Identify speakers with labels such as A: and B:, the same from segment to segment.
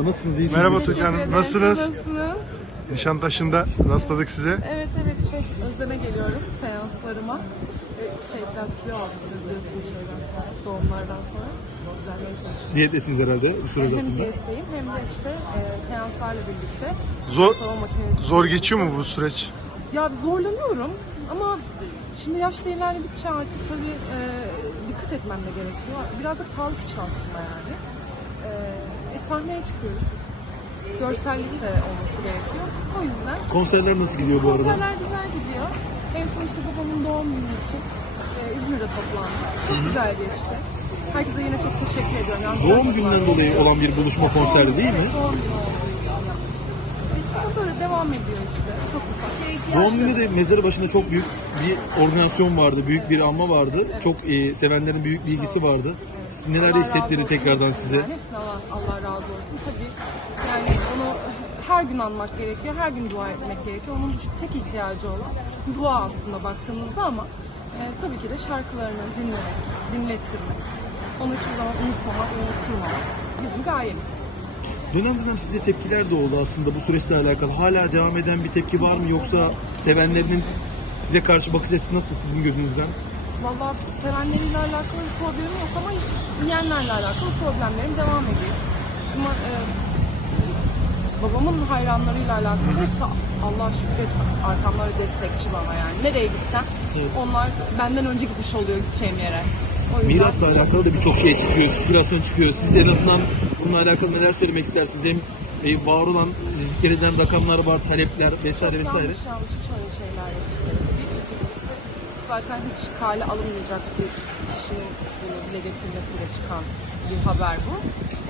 A: Merhaba nasılsınız? İyisiniz?
B: Merhaba? Tuğçe Hanım,
C: ederim.
B: nasılsınız?
C: Siz Nasılsınız?
B: Nişantaşı'nda rastladık size.
C: Evet evet şey özleme geliyorum seanslarıma. Ee, Şey biraz kilo aldım biliyorsunuz şeyden sonra, doğumlardan sonra. Düzenlemeye çalışıyorum.
A: Diyettesiniz herhalde bu süre
C: Hem
A: zarfında.
C: diyetteyim hem de işte e, seanslarla birlikte.
B: Zor
C: Doğum makinesi.
B: zor geçiyor mu bu süreç?
C: Ya zorlanıyorum ama şimdi yaşta ilerledikçe artık tabii e, dikkat etmem de gerekiyor. Biraz da sağlık için aslında yani. E, e, sahneye çıkıyoruz. Görsellik de olması gerekiyor. O yüzden
A: Konserler nasıl gidiyor bu arada?
C: Konserler güzel gidiyor. En son işte babamın doğum günü için e, İzmir'de toplandık. Çok güzel geçti. Herkese yine çok teşekkür ediyorum. Yalnız
A: Doğum gününden dolayı olan bir buluşma konseri değil mi?
C: Evet, doğum günü olduğu için yapmıştık. Böyle devam ediyor işte. Çok ufak.
A: Doğum gününde de mezarı başında çok büyük bir organizasyon vardı, büyük bir anma vardı. Çok e, sevenlerin büyük bir ilgisi vardı. Neler
C: Allah olsun
A: tekrardan size?
C: Hepsine Allah, Allah razı olsun. Tabii yani onu her gün anmak gerekiyor, her gün dua etmek gerekiyor. Onun tek ihtiyacı olan dua aslında baktığınızda ama e, tabii ki de şarkılarını dinlemek, dinlettirmek. Onu hiçbir zaman unutmamak, unutturmamak bizim gayemiz.
A: Dönem dönem size tepkiler de oldu aslında bu süreçle alakalı. Hala devam eden bir tepki var mı yoksa sevenlerinin size karşı bakış açısı nasıl sizin gözünüzden?
C: Vallahi sevenleriyle alakalı bir problemim yok ama yiyenlerle alakalı problemlerim devam ediyor. Ama e, babamın hayranlarıyla alakalı hepsi Allah şükür hepsi arkamda destekçi bana yani. Nereye gitsem
A: Evet.
C: onlar benden önce gitmiş oluyor gideceğim yere. O yüzden
A: Mirasla alakalı da birçok şey çıkıyor, spekülasyon çıkıyor. Siz en azından bununla alakalı neler söylemek istersiniz? Hem e, var olan zikredilen rakamlar var, talepler vesaire vesaire.
C: Yanlış yanlış hiç öyle şeyler yapıyor. Bir ikincisi zaten hiç kale alınmayacak bir kişinin bunu dile getirmesiyle çıkan bir haber bu.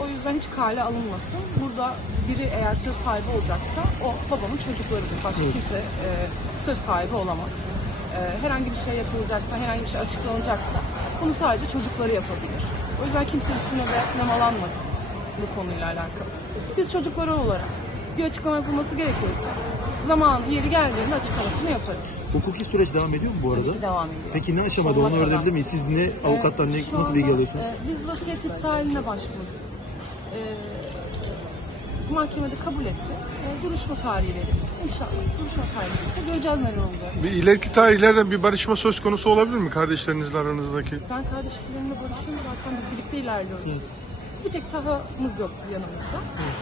C: O yüzden hiç kale alınmasın. Burada biri eğer söz sahibi olacaksa o babamın çocuklarıdır. Başka kimse e, söz sahibi olamaz. E, herhangi bir şey yapılacaksa, herhangi bir şey açıklanacaksa bunu sadece çocukları yapabilir. O yüzden kimse üstüne de nemalanmasın bu konuyla alakalı. Biz çocukları olarak bir açıklama yapılması gerekiyorsa zaman yeri geldiğinde açıklamasını yaparız.
A: Hukuki süreç devam ediyor mu bu arada?
C: Tabii ki devam ediyor.
A: Peki ne aşamada
C: Sonuna
A: onu
C: kadar.
A: öğrenebilir miyiz? Siz ne avukattan ne,
C: şu
A: nasıl bilgi
C: anda,
A: alıyorsunuz?
C: e, biz vasiyet iptaline başvurduk. E, mahkemede kabul etti. E, duruşma tarihi verildi. İnşallah duruşma tarihi verildi. Göreceğiz neler olacak.
B: Bir ileriki tarihlerde bir barışma söz konusu olabilir mi kardeşlerinizle aranızdaki?
C: Ben kardeşlerimle barışıyorum zaten biz birlikte ilerliyoruz. Bir tek Taha'mız yok yanımızda.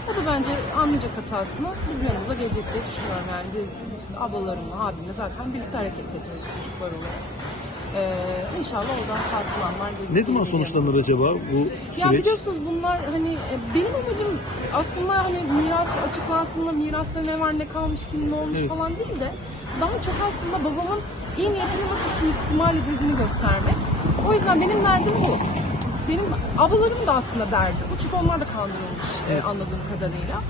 C: O da bence anlayacak hatasını bizim yanımıza gelecek diye düşünüyorum yani. Biz ablalarımla, abimle zaten birlikte hareket ediyoruz çocuklar olarak. Ee, inşallah oradan kalsılanlar gelir.
A: Ne zaman sonuçlanır acaba bu
C: Ya
A: süreç?
C: biliyorsunuz bunlar hani e, benim amacım aslında hani miras açıklansın da mirasta ne var ne kalmış kim ne olmuş
A: Evet.
C: falan değil de daha çok aslında babamın iyi niyetini nasıl suistimal edildiğini göstermek. O yüzden benim derdim bu. Ablalarım da aslında derdi. bu onlar da kandırılmış e, anladığım kadarıyla.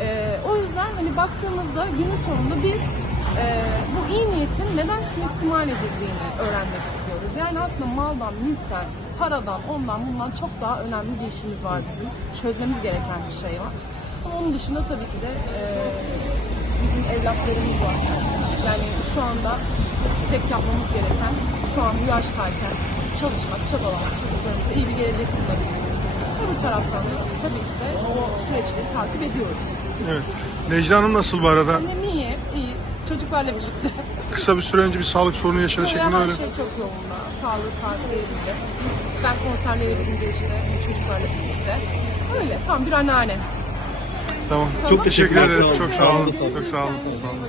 C: E, o yüzden hani baktığımızda günün sonunda biz e, bu iyi niyetin neden suistimal edildiğini öğrenmek istiyoruz. Yani aslında maldan, mülkten, paradan, ondan bundan çok daha önemli bir işimiz var bizim. Çözmemiz gereken bir şey var. Ama onun dışında tabii ki de e, bizim evlatlarımız var. Yani şu anda tek yapmamız gereken şu an bu yaştayken çalışmak, çabalamak, çocuklarımıza iyi bir gelecek sunabilmek. Öbür taraftan da tabii ki de o süreçleri takip ediyoruz.
B: Evet. Necla Hanım nasıl bu arada?
C: Annem iyi, iyi. Çocuklarla birlikte.
B: Kısa bir süre önce bir sağlık sorunu yaşadı
C: Böyle
B: şeklinde
C: her
B: öyle.
C: şey çok yolunda. Sağlığı saati yerinde. Ben konserlere gidince işte çocuklarla birlikte. Öyle tam bir anneanne.
B: Tamam.
A: Çok teşekkür
B: ederiz. Çok sağ olun. Çok sağ olun. Sağ olun.